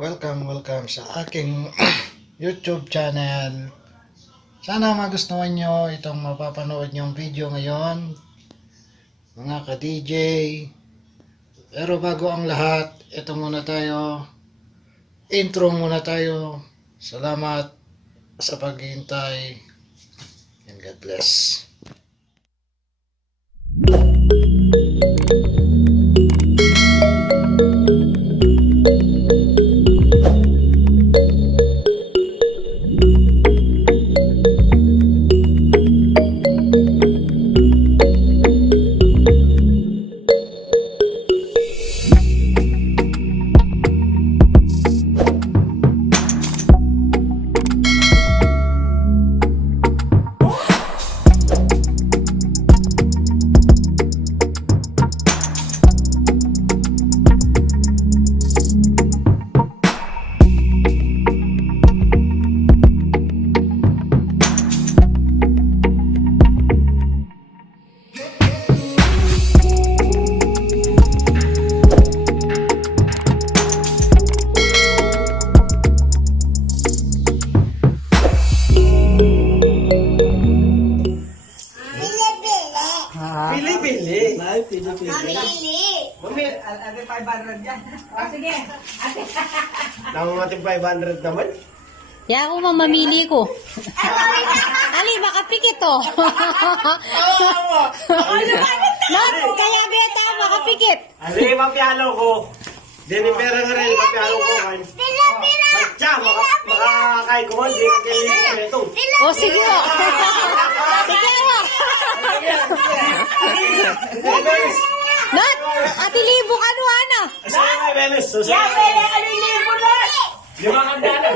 Welcome sa aking YouTube channel. Sana magustuhan nyo itong mapapanood nyong video ngayon, mga ka-DJ. Pero bago ang lahat, ito muna tayo. Intro muna tayo. Salamat sa paghihintay. And God bless. Mamili. Ate 500 yan. O sige. Ate. Nang ating 500 naman. Ya ako mamamili ko. Ali, baka pikit to. No, kaya beta, baka pikit. Ali, mapialo ko. Dini pera nga rin, mapialo ko. Batya, makakain ko. Hindi ko kailangan ito. O, sige o. Sige o. Not, ati libo ka no, ana. Sige nga, Venus. Libo na. 500 na.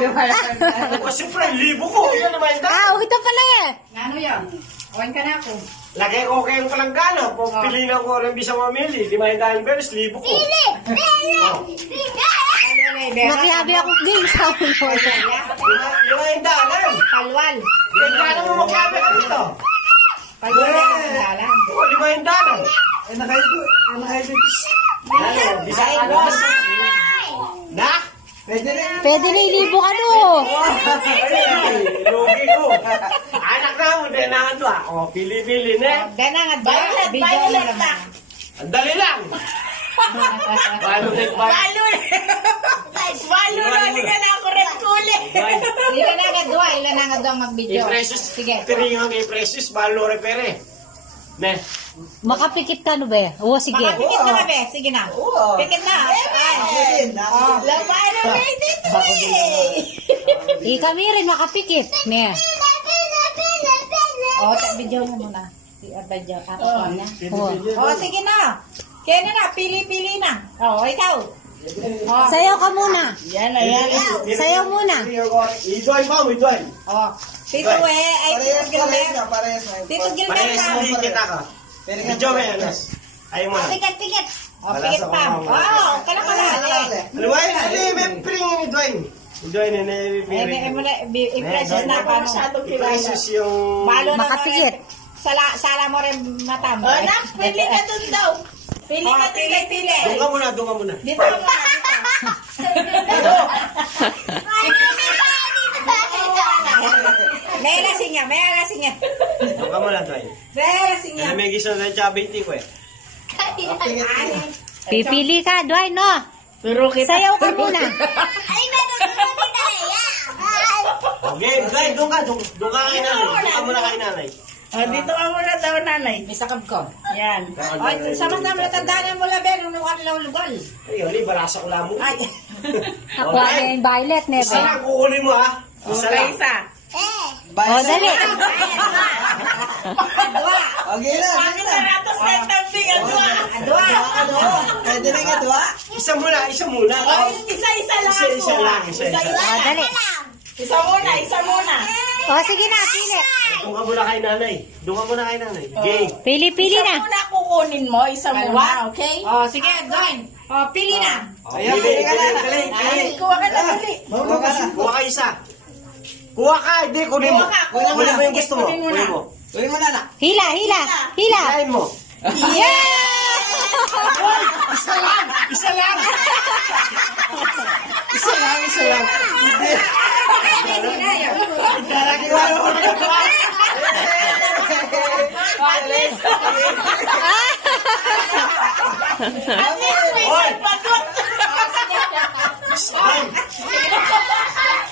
500. Kasi pre, libo ko. Yan naman ito. Ito pala eh. Ano yan? Owen ka na ako. Lagay ko kayong palanggana. Kung piliin ako rin bisa mamili. 500 Venus, libo ko. Makihabi ako din sa ulo. 500 dalan. Palwal. Kaya mo magkabi ka dito. Palwal ang dalan. 500 dalan. Bisa ka na? Pwede na ilibo ka no. Lugi ko. Anak na mo, din na ito ah. O, pili-pili na. Ganang violet na. Ang dali lang. Violet. Hindi ka na ako red kulay. Hindi ka na ngadwa. Ilan na ngadwa mag-video. I-precious. Sige. Tiringang i-precious. Balo repere. Ne. Makapikit ka no be. O, sige. Pikit ka na be. Sige na. Pikit na. Labayan na dito eh. Kami rin makapikit. Ne. O, video mo muna. Si Abadja. Ako na. O. O, sige na. Kaya na, pili-pili na. O, ikaw. Sayaw ka muna. Yan na, yan. Sayaw muna. I-join mo, i-join. O, Tito ay Tito Gilbert. Tito Gilbert Parehas na. mo kita ka. Video mo yan. Ayaw mo na. Pikit. O, pikit pa. O, kala. Ano ba yun? May pring i-join. I-join yun. I-precious na pa. I-precious yung... Balo na Makapikit. Sala mo rin matam. O, nak, pili ka dun daw. Pili ka dun, pili. Doon ka muna. Dito ka muna. May alasing nga. Doon ka muna, Joy. May alasing nga. May gisong na chabiti ko eh. Pipili ka, Dwayne, no? Sayaw ka muna. Okay, Joy, doon ka kay nanay. Doon ka muna kay nanay. Dito ka muna daw, nanay. May sakab ko. Yan. O, sama-sama natandaan mo labi nung kanilang lugal. Ayun, barasa ko lang mo. Ay. Ako na yung violet, Isa nebe. lang, kukunin mo ha. Isa lang. O, dali. Adwa. Okay na. Bakit na ratos na tambing? Adwa. Pwede na nga doa. Isa muna. O, isa-isa lang ako. Isa lang. O, dali. Isa muna. O, sige na, pili. Doon ka muna kay nanay. Game. Pili na. Isa muna kukunin mo. Isa muna, okay? O, sige, Dwayne. O, pili na. Ayan, pili ka na. Ay, kuha ka na, dali. Mauna ka na. Kuha ka isa. Kuha ka, hindi, kunin mo. Kuha ka. Kunin mo yung gusto mo. Kunin mo na. Kunin mo. Tuloy mo na na. Hila. Kain mo. Yeah! Isa lang. sa'yo.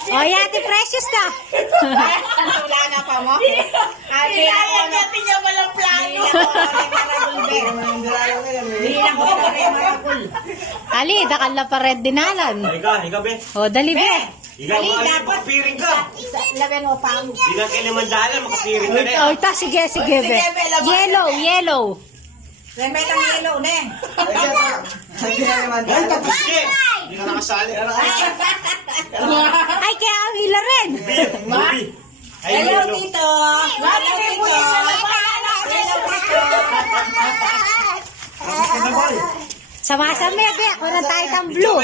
O, Ate Precious na. Wala na pa mo? Kaya natin niya walang plano. Hindi lang ko maragul. Ali, dakal na pa red dinalan. Ika, be. O, dali, be. Ikaw, makapiring ka. Laban mo pa. Hindi ka kailangan makapiring ka na. O, ita, sige, be. Yellow. Remay kang yellow, ne? Ay, tapos ka. Hindi ka nakasali. Ay, kaya ang hila rin. Ay, Hello, Tito. Hello, Tito. Sama-sama, be. Ako na tayo kang blue.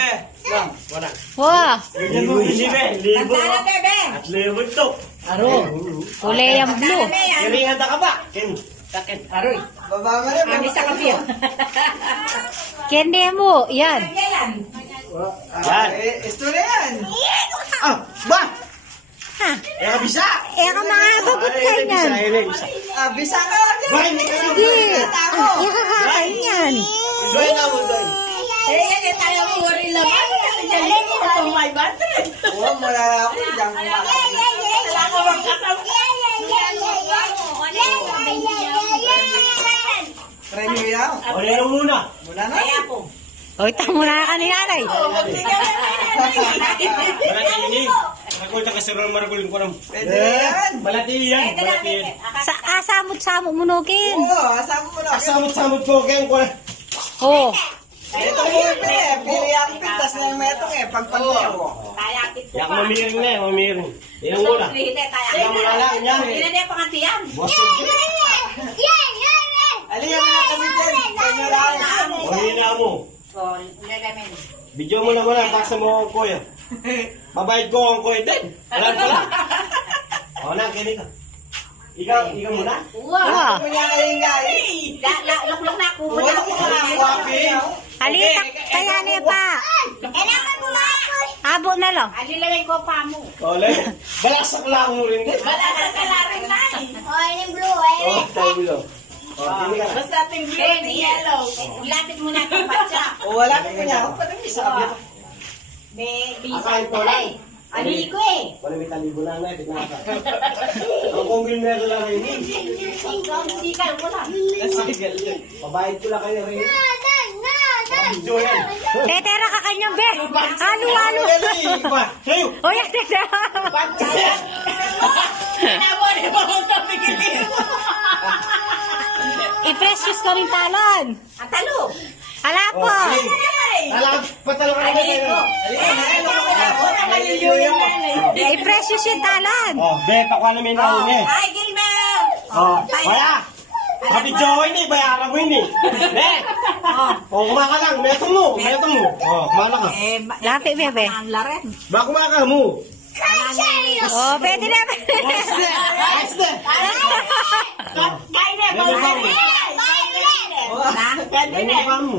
Wala. Wow. Libo, libo. Tandaan, bebe. At libo to. Kulay ang blue. Kiringan ka ba? Kin. Takit. Aroy. Baba mo rin. Kami sa kapiyo. Kende mo, yan. Yan. Yan. Istorya yan. Ah, ba? Ha? Bisa. Ka mga bagot kayo yan. Bisa ka order. Sige. Kakain yan. Doy na mo, doy. Yan tayo puri laman. Galing mo kung may battery. Oo, mula na ako. Diyan kumakain. Wala ko bang kasama. Premium yan. Wala na muna. Muna na. Kaya po. O, ita mo na ka ni nanay. Wala kayo ni. Nakuha ka sa maragulin ko ng... Pwede na yan. Malati yan. Malati yan. Samot-samot munukin. Oo, asama mo na. Kasamot-samot ko kayo ko. Oh. Ito mo yung pili ang pintas na yung metong pagpagpag ko. Tayakit po Yak pa. mamiring na, mamiring. Yan ang muna. Yan muna lang, yan. Hindi na pangantiyan. Aliyan na kami dyan. Kanya lang. Mahina mo. Oh, lalamin. Video mo na muna, taksa mo ang kuya. Mabayad ko ang kuya din. Alam ko lang. O na, kini ka. Ikaw muna? Wow. Kanya kayong guys. Luklok na ako. Oo, wapi. Halika, kaya niya pa. Abo na lang. Alilawin ko pa mo. Ole, balaksak lang mo rin din. Wala sa salarin na Oh, tayo mo. Kini ka. Basta ating blue and yellow. Lapit mo na itong patsa. O wala ka kanya ako. Parang may sabi ako. Akain ko lang. Alili ko eh. Wala may talibo na nga, tignan ka. Ang kongil meron lang rin. Sikal ko lang. Pabayad ko lang kayo rin. Video yan. Tetera ka kanyang be. Halo. Kayo! O, yan, tetera. Pinabori mo kung tumigilin mo. I-precious ka rin talan. Ang talo. Hala po. Patalo ka na kayo. I-precious yung talan. Oh, be, pakuha namin na yun eh. Ay, Gilmer. Oh, wala. Happy Joe ini, bayaran mo ini. Be! Oh, kumaka lang. Meto mo. Oh, kumaka ka. Lapi, bebe. Ang laren. Ba kumaka mo? Oh, pwede na. Ayos na. Bye na, Bebe pa mo. Pwede Bebe na. pa mo.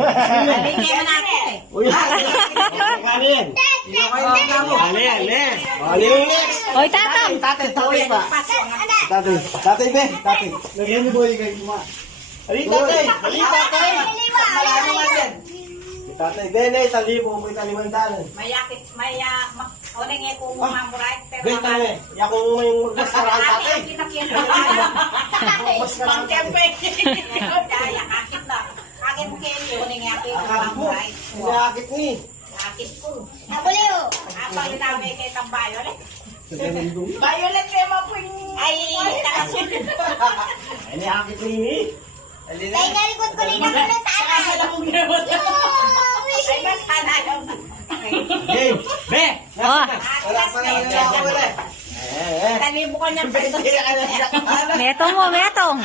Bigyan mo natin eh. Uy, kanin. Kanin. Kanin next. Oy, tatang. Tatay ba? Tatay, be. Tatay. Lagyan niyo boy kayo kuma. Ali, tatay. Marami nga yan. Tatay, be, talibo mo italimandanan. Mayakit, uling eh kung mamuray. Be, tatay. Yako mo yung restaurant, tatay. Pang tempe. Yakakit na. Kagin mo kayo, uling yakit kung Akap mo. mamuray. Inakit ni. Yakit ko. Apa yung namin kay kang violet? Violet kayo mapuin. Ay, nakasunod. Inakit ni. Alina. Alam mo ginawa niya. Ay, mas hanayaw na. Be, be. Oh, Wala pa nga nila ako wala. Talibo ko ng peso. metong.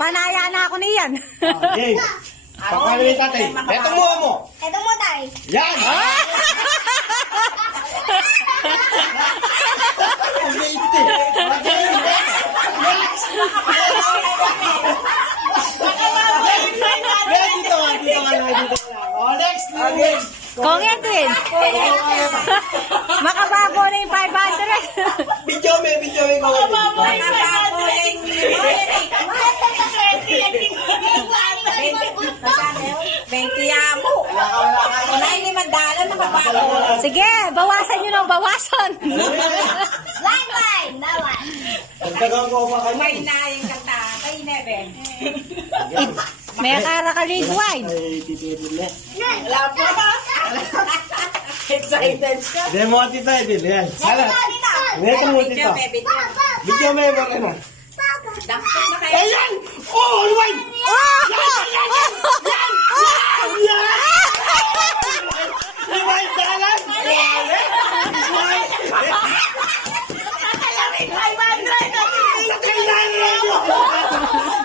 Panaya na ako niyan. Be. Pakuha namin tatay. Eto mo. Yan. Dito ka. Oh, next. Kong Edwin. Makababo na yung 500. Video me ko. Makababo yung 20 yamo. Wala yung 5 makababo. Sige, bawasan nyo ng bawasan. Nagtagang ko pa kayo. May na yung kanta. Kay Nebe. May karakaligway. Ay, titirin na. Wala po ba? Excited ka. Demo ati tayo din. Yan. Sana. Ngayon mo Video, dito. video. Video me mo ano. Dapat na kayo. Ayan! Oh, rewind! Rewind dalan!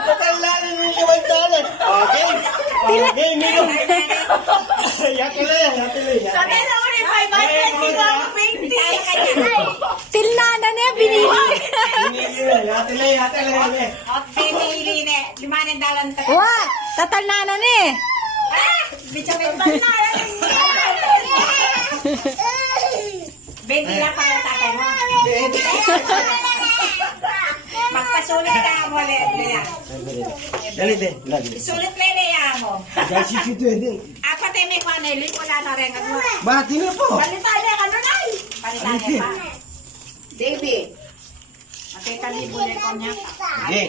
Nakailangan mo rewind dalan. Okay. Okay, Milo. Yatuloy. Sabi na ko rin 500. Tilnana niya, binili. Yatuloy. At pinili ni. Limanin dalan ka. Wa, tatalnana ni. Bicho may banta. 20 lang pa yung tatay mo. Magpasulit ka mo, Leia. Dali din. Sulit na Leia mo. Kasi ito din. Apat ay may paneli. Wala na rin. Bakit hindi po? Palitan niya, ano na? Palitan niya pa. David. Makita libo na ko niya. Okay.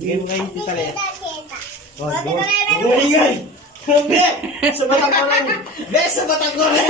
Bigyan mo kayo yung tala yan. Ingay! Hindi! Sa batang ko lang! Be, sa batang ko lang!